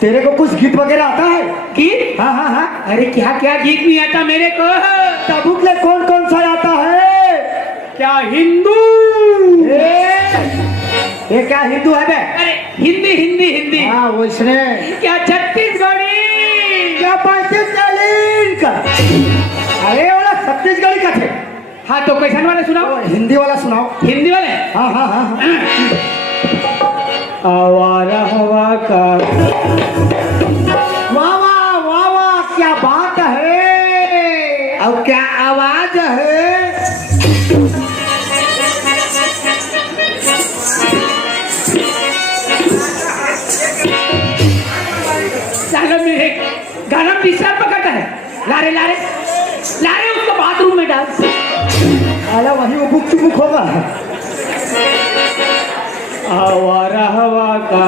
तेरे को कुछ गीत वगैरह आता है? गीत? हाँ हाँ हाँ। अरे क्या क्या गीत नहीं आता मेरे को। तबुकले कौन कौन सा आता है? क्या हिंदू? ये क्या हिंदू है बे? अरे हिंदी हिंदी हिंदी। हाँ वैसने। क्या छत्तीसगढ़ी? क्या पैंतीस का? अरे वाला छत्तीसगढ़ी का थे। हाँ तो कैसन वाले सुनाओ। हिंदी वाला सुनाओ। हिंदी वाले? हाँ हाँ हाँ। आवारा हवा का। वाह वाह वाह वाह, क्या बात है। अब क्या आवाज है। साला मेरे गाना पिसार पकड़ता है। लारे लारे लारे उसको बाथरूम में डाल। अरे वही वो बुक चुपुक होगा। आवारा हवा का